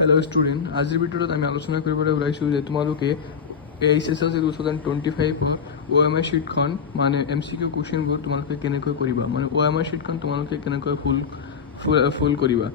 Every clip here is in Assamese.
হেল্ল' ষ্টুডেণ্ট, আজিৰ ভিডিঅ'ত আমি আলোচনা কৰিবলৈ ওলাইছোঁ যে তোমালোকে SSLC 2025 OMR শ্বীটখন মানে MCQ কুৱেশ্যনবোৰ তোমালোকে কেনেকৈ কৰিবা, মানে OMR শ্বীটখন তোমালোকে কেনেকৈ ফুল কৰিবা।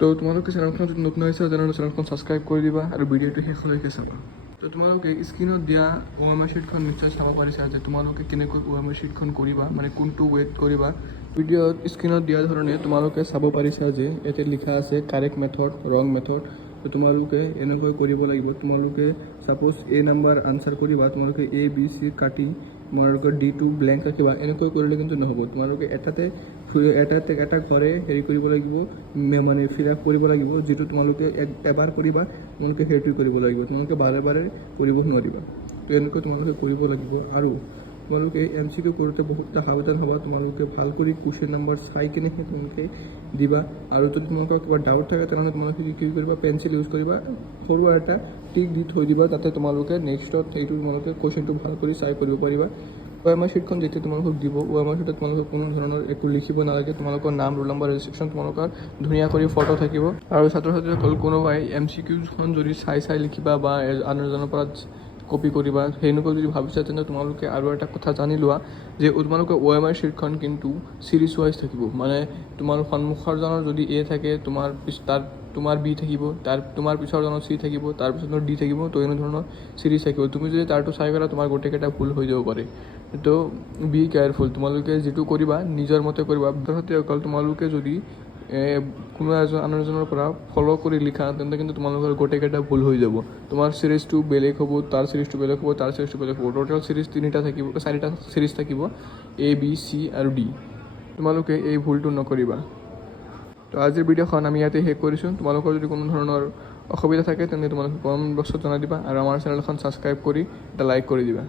তো তোমালোকে চেনেলখন যদি নতুন আহিছে তেনেহ'লে চেনেলখন ছাবস্ক্ৰাইব কৰি দিবা আৰু ভিডিঅ'টো শেষলৈকে চাবা। তো তোমালোকে স্ক্ৰীনত দিয়া OMR শ্বীটখন নিশ্চয় চাব পাৰিছা যে তোমালোকে কেনেকৈ OMR শ্বীটখন কৰিবা, মানে কোনটো ৱেট কৰিবা। ভিডিঅ'ত স্ক্ৰীনত দিয়া ধৰণে তোমালোকে চাব পাৰিছা যে ইয়াতে লিখা আছে কাৰেক্ট মেথড, ৰং মেথড। তো তোমালোকে এনেকৈ কৰিব লাগিব। তোমালোকে ছাপ'জ A নাম্বাৰ আনচাৰ কৰিবা, তোমালোকে A B C কাটি তোমালোকে D2 ব্লেংক ৰাখিবা। এনেকৈ কৰিলে কিন্তু নহ'ব। তোমালোকে এটা ঘৰে হেৰি কৰিব লাগিব, মানে ফিল আপ কৰিব লাগিব। যিটো তোমালোকে এবাৰ কৰিবা তোমালোকে সেইটো কৰিব লাগিব, তোমালোকে বাৰে বাৰে কৰিব নোৱাৰিবা। তো এনেকৈ তোমালোকে কৰিব লাগিব। আৰু তোমালোকে MCQ কৰোঁতে বহুতটা সাৱধান হ'বা। তোমালোকে ভাল কৰি কুৱেশ্যন নাম্বাৰ চাই কিনেহে তোমালোকে দিবা। আৰু যদি তোমালোকৰ কিবা ডাউট থাকে তেনেহ'লে তোমালোকে কি কৰিবা, পেঞ্চিল ইউজ কৰিবা, সৰু এটা টিক দি থৈ দিবা, তাতে তোমালোকে নেক্সটত সেইটো তোমালোকে কুৱেশ্যনটো ভাল কৰি চাই কৰিব পাৰিবা। OMR শ্বীটখন যেতিয়া তোমালোকক দিব, OMR শ্বীটত তোমালোকে কোনো ধৰণৰ একো লিখিব নালাগে। তোমালোকৰ নাম, ৰোল নম্বৰ, ৰেজিষ্ট্ৰেশ্যন তোমালোকৰ ধুনীয়া কৰি ফটো থাকিব। আৰু ছাত্ৰ ছাত্ৰীসকল কোনোবাই MCQখন যদি চাই লিখিবা বা আন এজনৰ পৰা কপি কৰিবা, সেনেকৈ যদি ভাবিছা তেন্তে তোমালোকে আৰু এটা কথা জানি লোৱা যে তোমালোকৰ OMR শ্বীটখন কিন্তু ছিৰিজ ৱাইজ থাকিব। মানে তোমাৰ সন্মুখৰজনৰ যদি A থাকে, তোমাৰ B থাকিব, তোমাৰ পিছৰজনৰ C থাকিব, তাৰপিছৰ D থাকিব। তো এনেধৰণৰ ছিৰিজ থাকিব। তুমি যদি তাৰটো চাই কৰা তোমাৰ গোটেইকেইটা ভুল হৈ যাব পাৰে। তো বি কেয়াৰফুল। তোমালোকে যিটো কৰিবা নিজৰ মতে কৰিবা। ছাত্ৰ-ছাত্ৰীসকল তোমালোকে যদি কোনো আন এজনৰ পৰা ফ'ল' কৰি লিখা তেন্তে কিন্তু তোমালোকৰ গোটেইকেইটা ভুল হৈ যাব। তোমাৰ ছিৰিজটো বেলেগ হ'ব, তাৰ ছিৰিজটো বেলেগ হ'ব, তাৰ ছিৰিজটো বেলেগ হ'ব। টোটেল ছিৰিজ 4টা ছিৰিজ থাকিব, A B C আৰু D। তোমালোকে এই ভুলটো নকৰিবা। তো আজিৰ ভিডিঅ'খন আমি ইয়াতে শেষ কৰিছোঁ। তোমালোকৰ যদি কোনো ধৰণৰ অসুবিধা থাকে তেন্তে তোমালোকে কমেণ্ট বক্সত জনাই দিবা আৰু আমাৰ চেনেলখন ছাবস্ক্ৰাইব কৰি এটা লাইক কৰি দিবা।